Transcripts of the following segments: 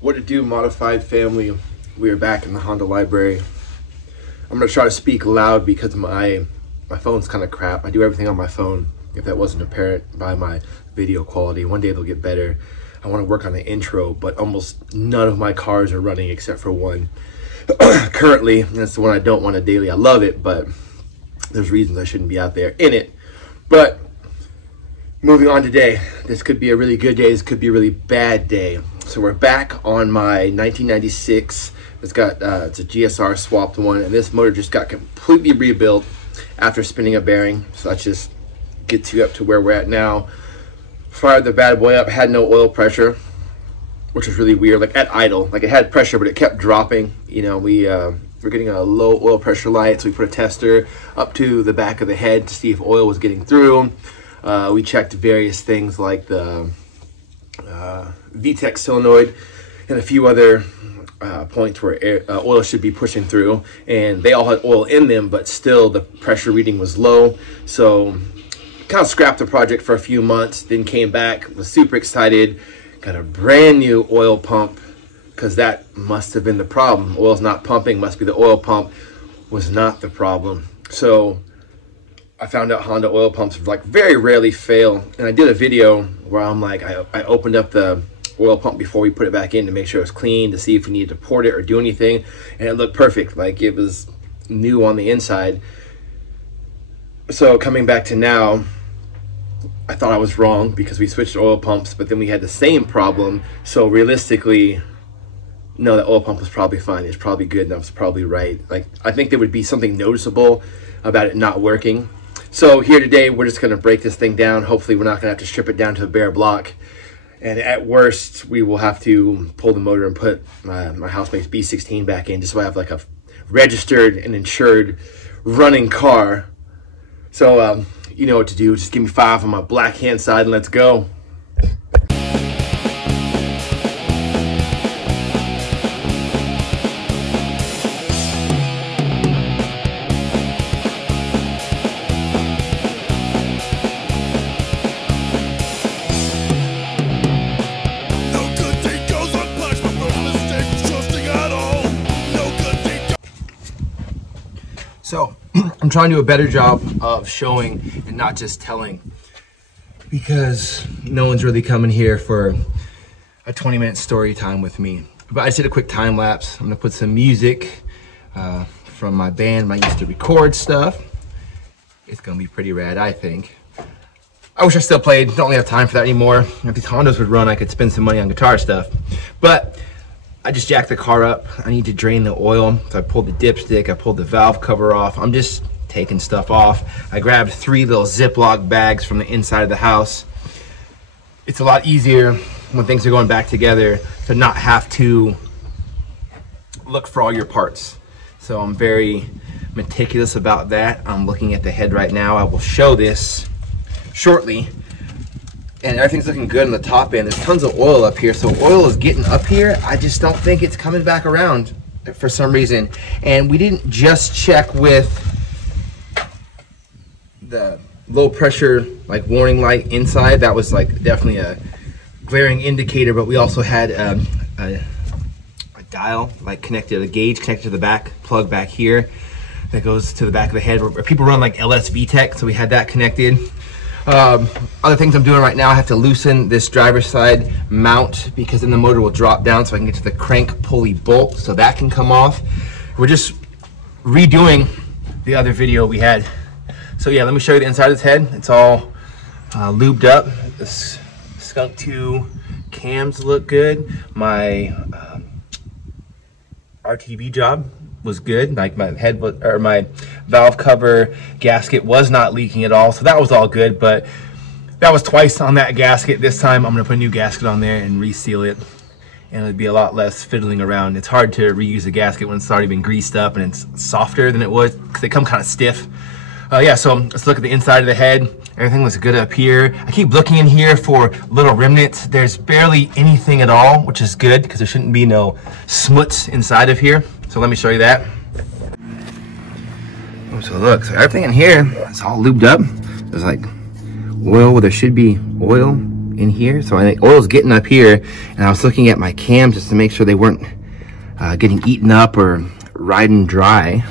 What to do, modified family? We are back in the Honda library. I'm gonna try to speak loud because my phone's kind of crap. I do everything on my phone, if that wasn't apparent by my video quality. One day they'll get better. I want to work on the intro, but almost none of my cars are running except for one. Currently, that's the one I don't want to daily. I love it, but there's reasons I shouldn't be out there in it. But moving on today, this could be a really good day, this could be a really bad day. So we're back on my 1996. It's a GSR swapped one, and this motor just got completely rebuilt after spinning a bearing. So that just gets you up to where we're at now. Fired the bad boy up, had no oil pressure, which was really weird. Like at idle, like it had pressure, but it kept dropping. You know, we're getting a low oil pressure light, so we put a tester up to the back of the head to see if oil was getting through. We checked various things like the VTEC solenoid and a few other points where oil should be pushing through, and they all had oil in them, but still the pressure reading was low. So kind of scrapped the project for a few months, then came back, was super excited, got a brand new oil pump, because that must have been the problem. Oil's not pumping, must be the oil pump, was not the problem. So I found out Honda oil pumps like very rarely fail, and I did a video where I'm like, I opened up the oil pump before we put it back in to make sure it was clean, to see if we needed to port it or do anything, and it looked perfect, like it was new on the inside. So coming back to now, I thought I was wrong because we switched oil pumps, but then we had the same problem. So realistically, no, the oil pump was probably fine, it's probably good, and I was probably right. Like, I think there would be something noticeable about it not working. So here today, we're just gonna break this thing down. Hopefully we're not gonna have to strip it down to a bare block. And at worst, we will have to pull the motor and put my housemate's B16 back in, just so I have like a registered and insured running car. So you know what to do. Just give me 5 on my black hand side and let's go. So I'm trying to do a better job of showing and not just telling, because no one's really coming here for a 20-minute story time with me. But I just did a quick time lapse. I'm gonna put some music from my band. I used to record stuff. It's gonna be pretty rad, I think. I wish I still played, don't really have time for that anymore. If these Hondas would run, I could spend some money on guitar stuff. But I just jacked the car up. I need to drain the oil. So I pulled the dipstick, I pulled the valve cover off. I'm just taking stuff off. I grabbed 3 little Ziploc bags from the inside of the house. It's a lot easier when things are going back together to not have to look for all your parts. So I'm very meticulous about that. I'm looking at the head right now. I will show this shortly. And everything's looking good on the top end. There's tons of oil up here, so oil is getting up here. I just don't think it's coming back around for some reason. And we didn't just check with the low pressure like warning light inside. That was like definitely a glaring indicator, but we also had a dial like connected, a gauge connected to the back plug back here that goes to the back of the head where people run like LS VTEC, so we had that connected. Other things I'm doing right now, I have to loosen this driver's side mount because then the motor will drop down so I can get to the crank pulley bolt, so that can come off. We're just redoing the other video we had. So yeah, let me show you the inside of this head. It's all lubed up. The Skunk 2 cams look good. My RTV job was good. Like my head or my valve cover gasket was not leaking at all, so that was all good. But that was twice on that gasket. This time I'm gonna put a new gasket on there and reseal it, and it'd be a lot less fiddling around. It's hard to reuse a gasket when it's already been greased up and it's softer than it was because they come kind of stiff. Yeah, so let's look at the inside of the head. Everything looks good up here. I keep looking in here for little remnants. There's barely anything at all, which is good because there shouldn't be no smuts inside of here. So let me show you that. So look, so everything in here is all lubed up. There's like oil where there should be oil in here. So I think oil's getting up here, and I was looking at my cams just to make sure they weren't getting eaten up or riding dry.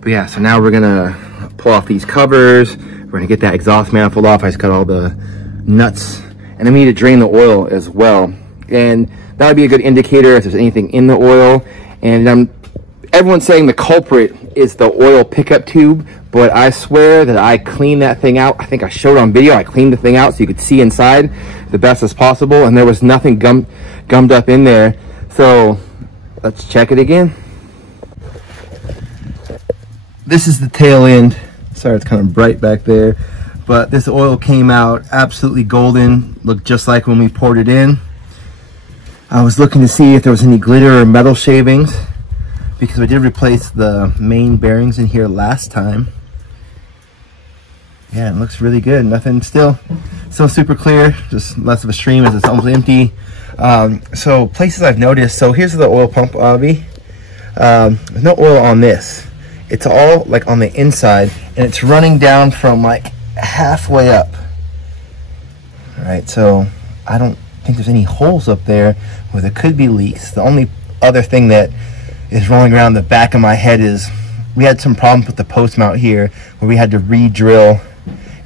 But yeah, so now we're gonna pull off these covers. We're gonna get that exhaust manifold off. I just got all the nuts, and then we need to drain the oil as well. And that would be a good indicator if there's anything in the oil. And everyone's saying the culprit is the oil pickup tube, but I swear that I cleaned that thing out. I think I showed on video. I cleaned the thing out so you could see inside the best as possible, and there was nothing gummed up in there. So let's check it again. This is the tail end. Sorry, it's kind of bright back there, but this oil came out absolutely golden. Looked just like when we poured it in. I was looking to see if there was any glitter or metal shavings, because we did replace the main bearings in here last time. Yeah, it looks really good. Nothing, still super clear, just less of a stream as it's almost empty. So places I've noticed, so here's the oil pump, Avi. There's no oil on this. It's all like on the inside, and it's running down from like halfway up. All right, so I don't think there's any holes up there where there could be leaks. The only other thing that is rolling around the back of my head is we had some problems with the post mount here where we had to re-drill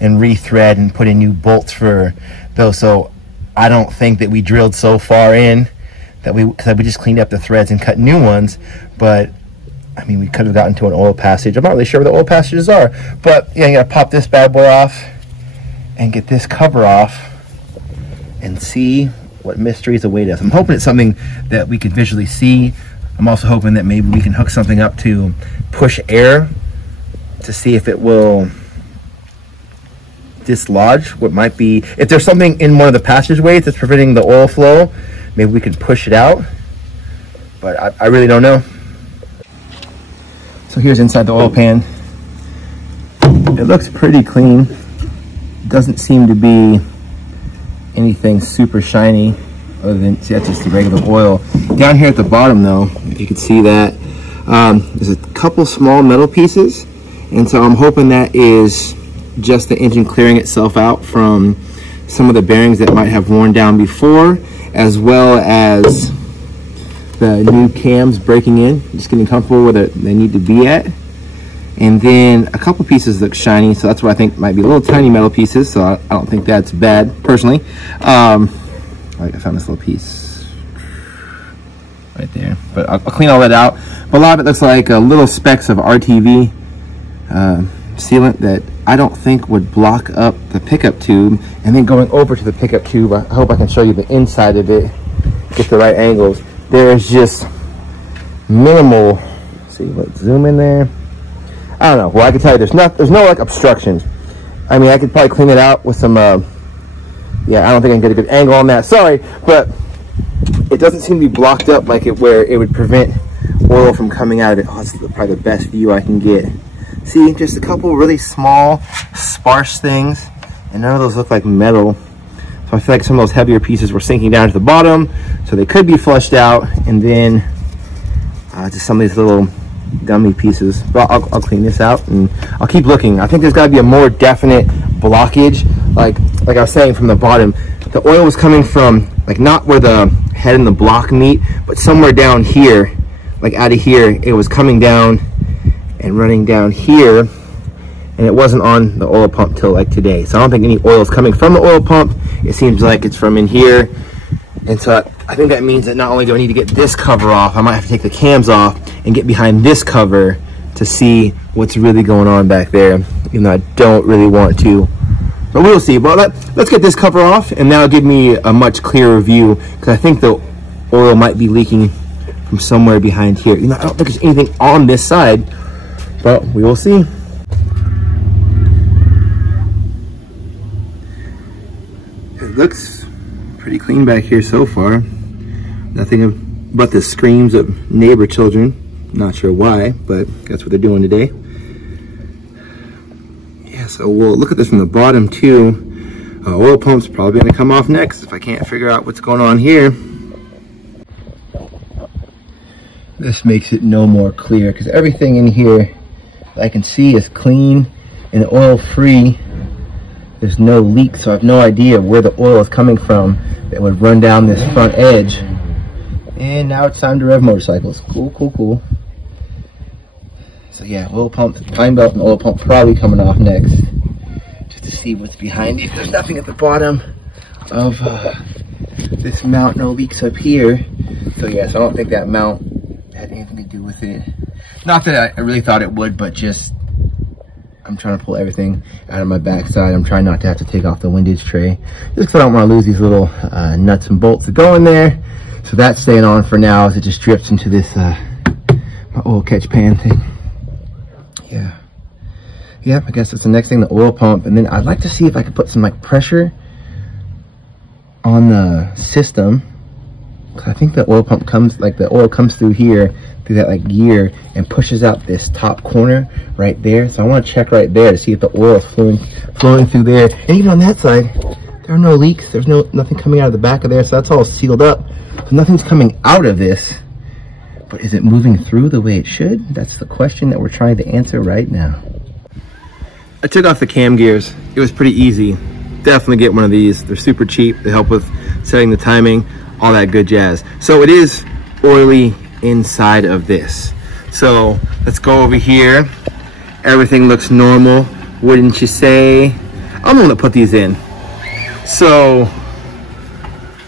and re-thread and put in new bolts for those. So I don't think that we drilled so far in that because we just cleaned up the threads and cut new ones. But I mean, we could have gotten to an oil passage. I'm not really sure where the oil passages are, but yeah, you gotta pop this bad boy off and get this cover off and see what mysteries await us. I'm hoping it's something that we could visually see. I'm also hoping that maybe we can hook something up to push air to see if it will dislodge what might be, if there's something in one of the passageways that's preventing the oil flow, maybe we could push it out, but I really don't know. So here's inside the oil pan. It looks pretty clean. Doesn't seem to be anything super shiny other than, see, that's just the regular oil. Down here at the bottom though, if you can see that, there's a couple small metal pieces, and so I'm hoping that is just the engine clearing itself out from some of the bearings that might have worn down before, as well as the new cams breaking in, just getting comfortable where they need to be at. And then a couple pieces look shiny, so that's what I think might be little tiny metal pieces, so I don't think that's bad personally. I found this little piece right there, but I'll clean all that out. But a lot of it looks like little specks of RTV sealant that I don't think would block up the pickup tube. And then going over to the pickup tube, I hope I can show you the inside of it, get the right angles. There's just minimal, see, let's zoom in there. I don't know, well, I can tell you there's no like obstructions. I mean, I could probably clean it out with some, yeah, I don't think I can get a good angle on that, sorry, but it doesn't seem to be blocked up like it, where it would prevent oil from coming out of it. Oh, that's probably the best view I can get. See, just a couple really small, sparse things, and none of those look like metal. So I feel like some of those heavier pieces were sinking down to the bottom, so they could be flushed out, and then just some of these little gummy pieces. But I'll clean this out and I'll keep looking. I think there's got to be a more definite blockage, like I was saying, from the bottom. The oil was coming from, like, not where the head and the block meet, but somewhere down here, like out of here. It was coming down and running down here, and it wasn't on the oil pump till like today. So I don't think any oil is coming from the oil pump. It seems like it's from in here. And so I think that means that not only do I need to get this cover off, I might have to take the cams off and get behind this cover to see what's really going on back there, even though I don't really want to. But we'll see. But let's get this cover off, and that'll give me a much clearer view, because I think the oil might be leaking from somewhere behind here. You know, I don't think there's anything on this side, but we will see. It looks pretty clean back here so far. Nothing but the screams of neighbor children. Not sure why, but that's what they're doing today. Yeah, so we'll look at this from the bottom too. Oil pump's probably gonna come off next if I can't figure out what's going on here. This makes it no more clear, because everything in here I can see is clean and oil free. there's no leak, so I have no idea where the oil is coming from that would run down this front edge. And now it's time to rev motorcycles. Cool, cool, cool. So yeah, oil pump, time belt and oil pump probably coming off next, just to see what's behind it. There's nothing at the bottom of this mount, no leaks up here. So yeah, so I don't think that mount had anything to do with it. Not that I really thought it would, but just I'm trying to pull everything out of my backside. I'm trying not to have to take off the windage tray, just because I don't want to lose these little nuts and bolts that go in there. So that's staying on for now as it just drips into this my oil catch pan thing. Yeah, I guess that's the next thing, the oil pump. And then I'd like to see if I could put some like pressure on the system. I think the oil pump comes, like the oil comes through here, through that like gear, and pushes out this top corner right there. So I want to check right there to see if the oil is flowing through there. And even on that side, there are no leaks. There's nothing coming out of the back of there, so that's all sealed up. So nothing's coming out of this. But is it moving through the way it should? That's the question that we're trying to answer right now. I took off the cam gears. It was pretty easy. Definitely get one of these. They're super cheap. They help with setting the timing, all that good jazz. So it is oily inside of this. So let's go over here. Everything looks normal, wouldn't you say? I'm gonna put these in. So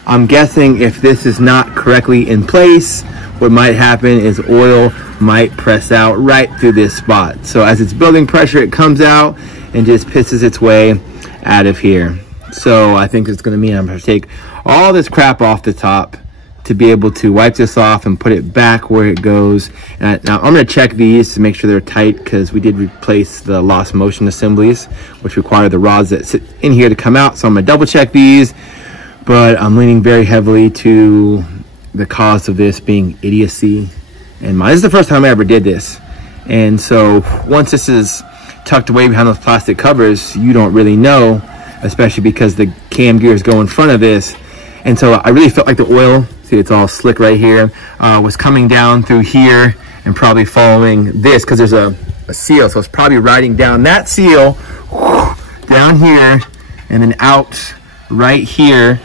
I'm guessing if this is not correctly in place, what might happen is oil might press out right through this spot. So as it's building pressure, it comes out and just pisses its way out of here. So I think it's gonna mean I'm gonna take all this crap off the top to be able to wipe this off and put it back where it goes. And now I'm gonna check these to make sure they're tight, because we did replace the lost motion assemblies, which require the rods that sit in here to come out. So I'm gonna double check these, but I'm leaning very heavily to the cause of this being idiocy. And this is the first time I ever did this. And so once this is tucked away behind those plastic covers, you don't really know, especially because the cam gears go in front of this. And so I really felt like the oil, see it's all slick right here, was coming down through here and probably following this, because there's a seal. So it's probably riding down that seal, down here, and then out right here,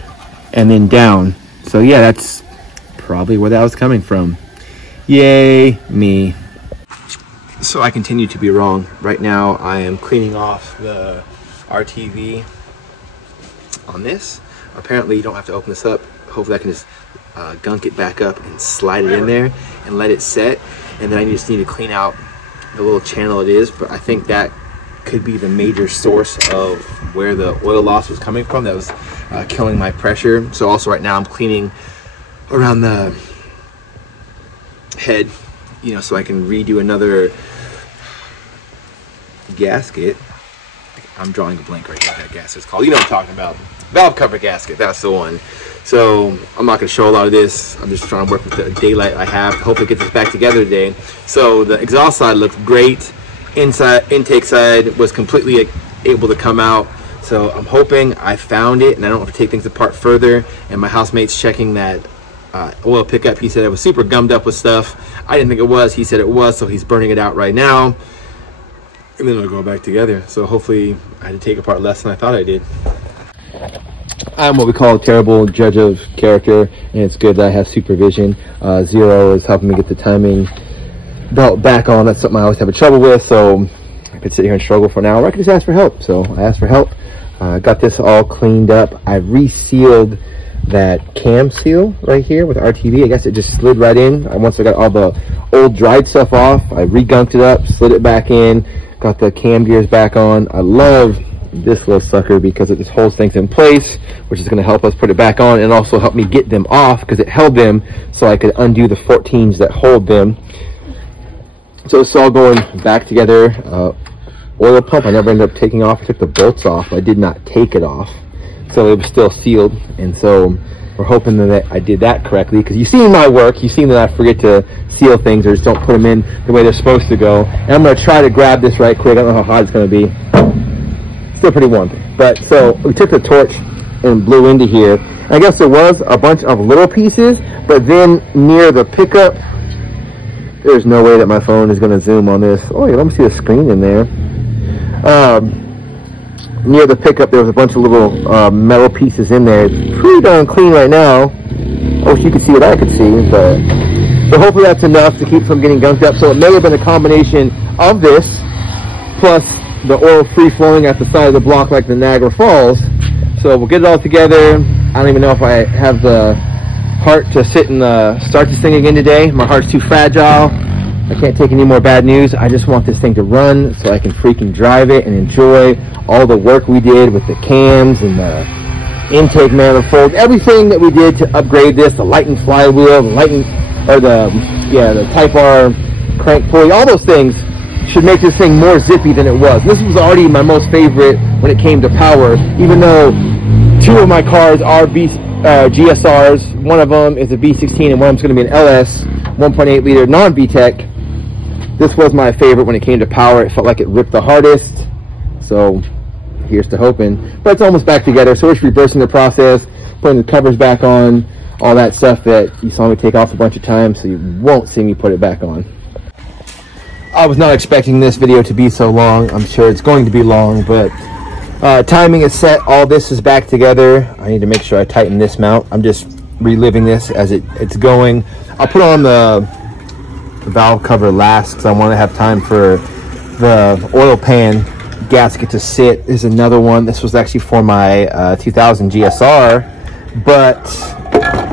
and then down. So yeah, that's probably where that was coming from. Yay me. So I continue to be wrong. Right now I am cleaning off the RTV on this. Apparently you don't have to open this up. Hopefully I can just gunk it back up and slide it in there and let it set. And then I just need to clean out the little channel it is. But I think that could be the major source of where the oil loss was coming from. That was killing my pressure. So also right now I'm cleaning around the head, you know, so I can redo another gasket. I'm drawing a blank right here. That gasket's called, you know what I'm talking about, valve cover gasket. That's the one. So I'm not going to show a lot of this. I'm just trying to work with the daylight I have. Hopefully get this back together today. So the exhaust side looked great. Inside intake side was completely able to come out. So I'm hoping I found it and I don't have to take things apart further. And my housemate's checking that oil pickup. He said it was super gummed up with stuff. I didn't think it was. He said it was, so he's burning it out right now. And then it'll go back together. So hopefully I had to take apart less than I thought I did. I'm what we call a terrible judge of character, and it's good that I have supervision. Zero is helping me get the timing belt back on. That's something I always have trouble with, so I could sit here and struggle for an hour. I could just ask for help. So I asked for help. Got this all cleaned up. I resealed that cam seal right here with RTV. I guess it just slid right in. Once I got all the old dried stuff off, I re-gunked it up, slid it back in, got the cam gears back on. I love this little sucker because it just holds things in place, which is going to help us put it back on and also help me get them off, because it held them so I could undo the 14s that hold them. So it's all going back together. Oil pump I never ended up taking off. I took the bolts off. I did not take it off, so it was still sealed. And so we're hoping that I did that correctly, because you've seen my work. You've seen that I forget to seal things or just don't put them in the way they're supposed to go. And I'm going to try to grab this right quick. I don't know how hot it's going to be. Still pretty warm. But so we took the torch and blew into here. I guess there was a bunch of little pieces, but then near the pickup, there's no way that my phone is going to zoom on this. Oh yeah, let me see the screen in there. near the pickup, there was a bunch of little metal pieces in there. It's pretty darn clean right now. I wish you could see what I could see, but so hopefully that's enough to keep from getting gunked up. So it may have been a combination of this plus the oil free flowing at the side of the block like the Niagara Falls. So we'll get it all together. I don't even know if I have the heart to sit and start this thing again today. My heart's too fragile. I can't take any more bad news. I just want this thing to run so I can freaking drive it and enjoy all the work we did with the cams and the intake manifold, everything that we did to upgrade this, the Lighten flywheel, the Type R crank pulley, all those things should make this thing more zippy than it was. This was already my most favorite when it came to power, even though two of my cars are GSRs. One of them is a V16 and one of them's going to be an LS 1.8 liter non-VTEC. This was my favorite when it came to power. It felt like it ripped the hardest. So here's to hoping. But it's almost back together. So we're just reversing the process, putting the covers back on, all that stuff that you saw me take off a bunch of times, so you won't see me put it back on. I was not expecting this video to be so long. I'm sure it's going to be long, but timing is set. All this is back together. I need to make sure I tighten this mount. I'm just reliving this as it's going. I'll put on the valve cover last because I want to have time for the oil pan gasket to sit. There's another one. This was actually for my 2000 GSR, but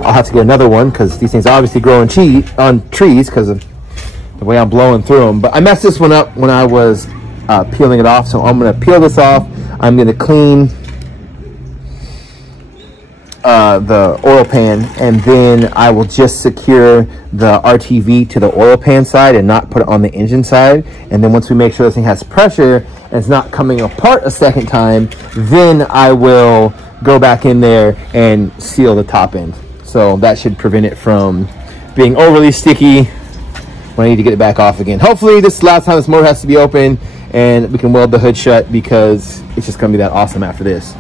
I'll have to get another one because these things obviously grow on trees because of the way I'm blowing through them. But I messed this one up when I was peeling it off, so I'm going to peel this off. I'm going to clean the oil pan, and then I will just secure the RTV to the oil pan side and not put it on the engine side. And then once we make sure this thing has pressure and it's not coming apart a second time, then I will go back in there and seal the top end. So that should prevent it from being overly sticky when I need to get it back off again. Hopefully this is the last time this motor has to be open and we can weld the hood shut, because it's just gonna be that awesome after this.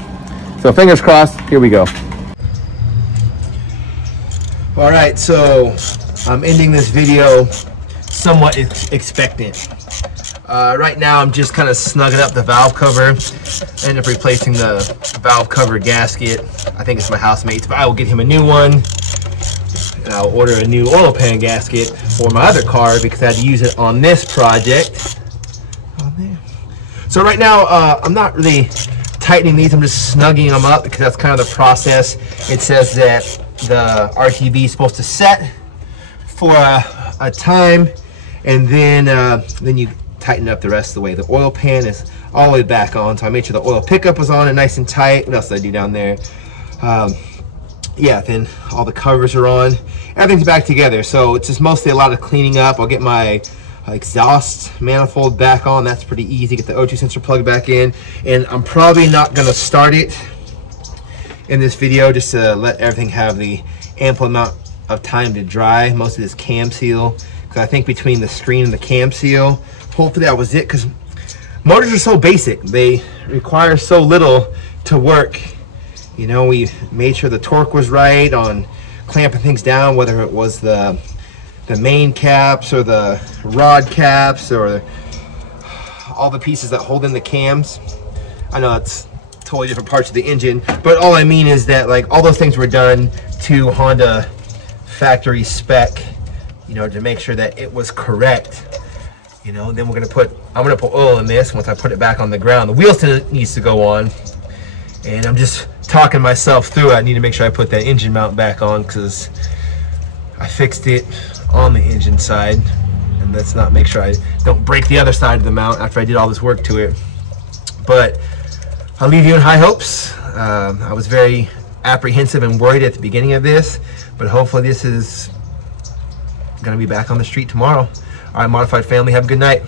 So fingers crossed, here we go. All right, so I'm ending this video somewhat expectant. Right now I'm just kind of snugging up the valve cover. I end up replacing the valve cover gasket. I think it's my housemate's, but I will get him a new one. And I'll order a new oil pan gasket for my other car because I had to use it on this project. So right now I'm not really tightening these, I'm just snugging them up because that's kind of the process. It says that the RTV is supposed to set for a time, and then you tighten up the rest of the way. The oil pan is all the way back on, so I made sure the oil pickup was on and nice and tight. What else did I do down there? Yeah, then all the covers are on. Everything's back together, so it's just mostly a lot of cleaning up. I'll get my exhaust manifold back on. That's pretty easy. Get the O2 sensor plug back in, and I'm probably not going to start it in this video just to let everything have the ample amount of time to dry. Most of this cam seal, because I think between the screen and the cam seal, hopefully that was it, because motors are so basic. They require so little to work. You know, we made sure the torque was right on clamping things down, whether it was the main caps or the rod caps or all the pieces that hold in the cams. I know it's totally different parts of the engine, but all I mean is that like all those things were done to Honda factory spec, you know, to make sure that it was correct. You know, then I'm gonna put oil in this once I put it back on the ground. The wheel still needs to go on, and I'm just talking myself through it. I need to make sure I put that engine mount back on because I fixed it on the engine side, and let's not make sure I don't break the other side of the mount after I did all this work to it. But I'll leave you in high hopes. I was very apprehensive and worried at the beginning of this, but hopefully this is gonna be back on the street tomorrow. All right, Modified family, have a good night.